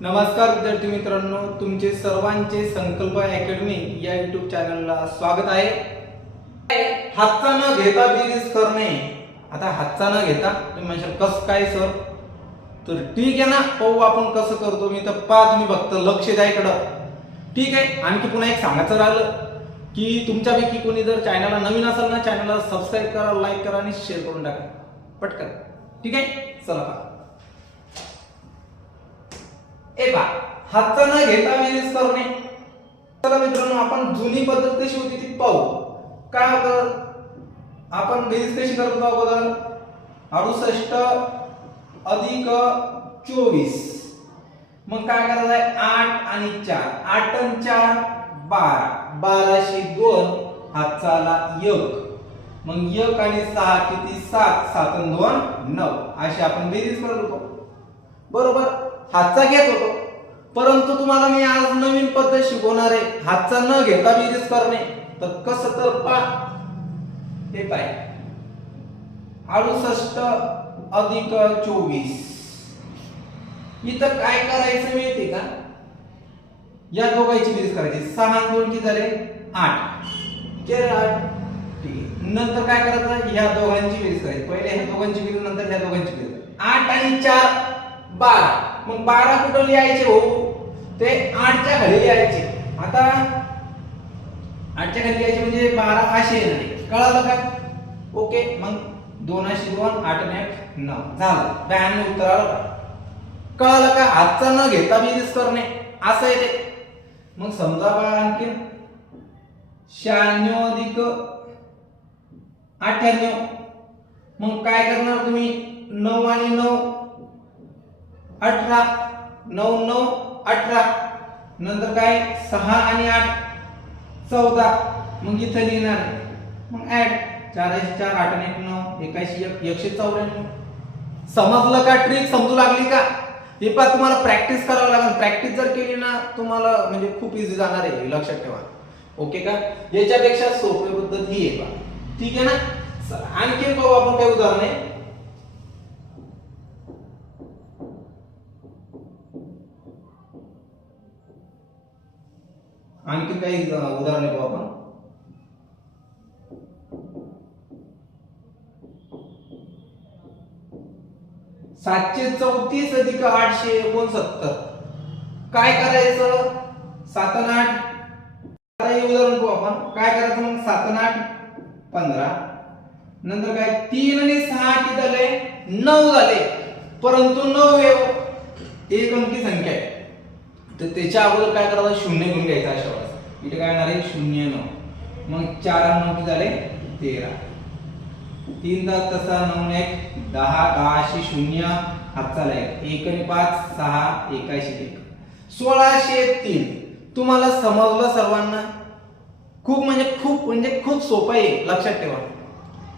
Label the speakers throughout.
Speaker 1: नमस्कार विद्यार्थी मित्रांनो तुमचे सर्वांचे संकल्प अकॅडमी या युट्यूब चॅनलला स्वागत आहे. हातचा न घेता बिरीज करणे. आता हातचा न घेता तुम्ही म्हणशाल कसं काय सर तर ठीक आहे ना पाहू आपण कसं करतो. मी तर पा तुम्ही फक्त लक्ष द्या इकडं. ठीक आहे आणखी पुन्हा एक सांगायचं राहिलं की तुमच्यापैकी कोणी जर चॅनलला नवीन असेल ना चॅनलला सबस्क्राईब करा लाईक करा आणि शेअर करून टाका. पटकन. ठीक आहे? चला पहा. ए बा हातचा न घेता विहिरीस करणे. चला मित्रांनो आपण जुनी पद्धत कशी होती ती पाहू. काय होतं? आपण बेरीज कशी करत होतो अगोदर? अडुसष्ट अधिक चोवीस. मग काय करायचं आहे? आठ आणि चार. आठ आणि चार बारा. बाराशे दोन हातचा आला एक. मग एक आणि सहा किती? सात. सात दोन नऊ. अशी आपण बेरीज करत होतो. बरोबर? हातचा घेत होतो. परंतु तुम्हाला मी आज नवीन पद्धत शिकवणार आहे. हातचा न घेता विरीज करणे. तर कसं तर पा. हे पाय. अडुसष्ट अधिक चोवीस. इथं काय करायचं मिळते का? या दोघांची बेरीज करायची. सहा दोन किती झाले? आठ. आठ. ठीक आहे. नंतर काय करायचं? ह्या दोघांची बेरीज करायची. पहिले ह्या दोघांची बेरीज नंतर ह्या दोघांची बेरीज आठ आणि चार बारा. मग बारा कुठं लिहायचे हो? ते आठच्या खाली लिहायचे. आता आठच्या खाली लिहायचे म्हणजे बारा असे येणार कळालं का? ओके मग दोनशे दोन आठ आणि आठ नऊ. झालं. ब्याण्णव उत्तर आलं का? कळालं का? हातचा न घेता बेरीज करणे. असं आहे ते. मग समजा बाळा आणखी शहाण्णव अधिक अठ्ठ्याण्णव. मग काय करणार तुम्ही? नऊ आणि नऊ. अठरा नऊ नऊ अठरा. नंतर काय? सहा आणि आठ. चौदा. मग इथं लिहिणार. मग ऍड चारशे चार आठ आणि एक नऊ. एकाशे एक एकशे चौऱ्याण्णव. समजलं का ट्रिक समजू लागली का? हे पण तुम्हाला प्रॅक्टिस करावं लागेल. प्रॅक्टिस जर केली ना तुम्हाला म्हणजे खूप इझी जाणार आहे. लक्षात ठेवा. ओके का? याच्यापेक्षा सोपी पद्धत ही आहे बा. ठीक आहे ना? आणखी पाहू आपण काही उदाहरणे. आणखी काही उदाहरणे पाहू आपण. सातशे चौतीस अधिक आठशे एकोणसत्तर. काय करायचं? सात आठ. आता हे उदाहरण पाहू आपण. काय करायचं मग? सात आठ पंधरा. नंतर काय? तीन आणि सहा किती झाले? नऊ झाले. परंतु नऊ हे. हो. एक अंकी संख्या आहे. तर त्याच्या अगोदर काय करायचं? शून्य घेऊन घ्यायचं अशा वेळेस. इथे काय येणार आहे? शून्य नऊ. मग चार नऊ झाले तेरा. तीन दहा तसा नऊ एक दहा दहाशे शून्य हातचा एक एक आणि पाच सहा एकाशे एक. सोळाशे तीन. तुम्हाला समजलं सर्वांना? खूप म्हणजे खूप म्हणजे खूप सोपं आहे. लक्षात ठेवा.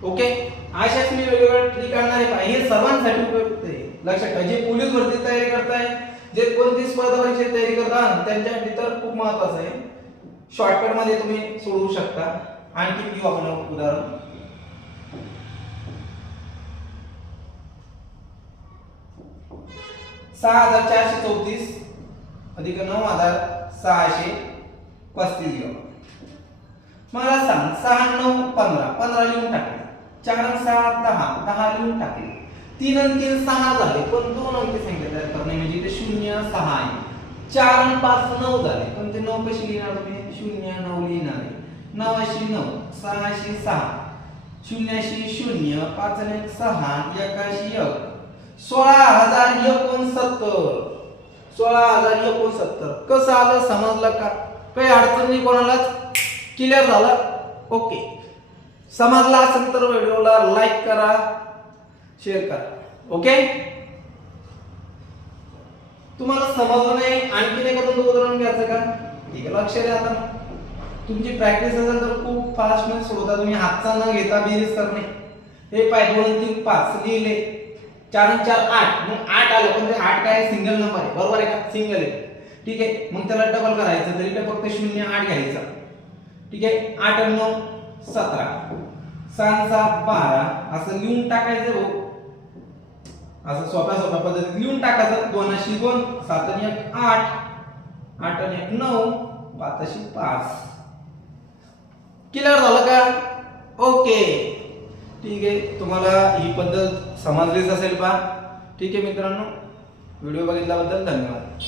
Speaker 1: ओके? अशाच मी वेगवेगळ्या ट्रिक आणणार आहे. हे सर्वांसाठी उपयुक्त आहे. लक्षात ठेवा. जे पोलीस भरती तयारी करताय जे कोणती स्पर्धा परीक्षेची तयारी करता त्यांच्यासाठी तर खूप महत्वाचं आहे. शॉर्टकटमध्ये तुम्ही सोडवू शकता. आणखी घेऊ आपण उदाहरण. सहा हजार चारशे चौतीस अधिक नऊ हजार सहाशे पस्तीस घेऊ. मला सांग सहा नऊ पंधरा. पंधरा लिहून टाकले. चार सहा दहा. दहा लिहून टाकले. तीन अंकी तीन सहा झाले पण दोन अंकी संख्या तयार करणे म्हणजे इथे शून्य सहा आहे. चार आणि पाच नऊ झाले. पण ते म्हणजे नऊ कशी लिहिणार तुम्ही? शून्य नऊ लिहिणार आहे. नवाशी नऊ सहाशे सहा. शून्याशी शून्य पाच आणि सहा एकाशी एक. सोळा हजार एकोणसत्तर. सोळा हजार एकोणसत्तर. कसं आलं? समजलं का? काही अडचण नाही कोणालाच? क्लिअर झालं? ओके समजला असेल तर व्हिडिओला लाईक करा. शेअर करा. ओके तुम्हाला समजलं नाही आणखीन एखादं उदाहरण घ्यायचं का? ठीक आहे लक्ष द्या आता. तुमची प्रॅक्टिस असेल तर खूप फास्टमध्ये सोडता तुम्ही हातचा न घेता बेरीज करणे हे पाय दोन तीन पाच लिहिले. चार आणि चार आठ. मग आठ आलं पण ते आठ काय सिंगल नंबर आहे. बरोबर आहे का? सिंगल आहे. ठीक आहे मग त्याला डबल करायचं. तरी ते फक्त शून्य आठ घ्यायचं. ठीक आहे आठ आणि नऊ सतरा. सहा सहा बारा. असं लिहून टाकायचं हो. असं सोप्या सोप्या पद्धतीत लिहून टाकायचं. दोन अशी दोन सात आणि एक आठ. आठ आणि एक नऊ. पाच अशी पाच. क्लिअर झालं का? ओके ठीक आहे. तुम्हाला ही पद्धत समजलीच असेल पा ठीक आहे मित्रांनो. व्हिडिओ बघितल्याबद्दल धन्यवाद.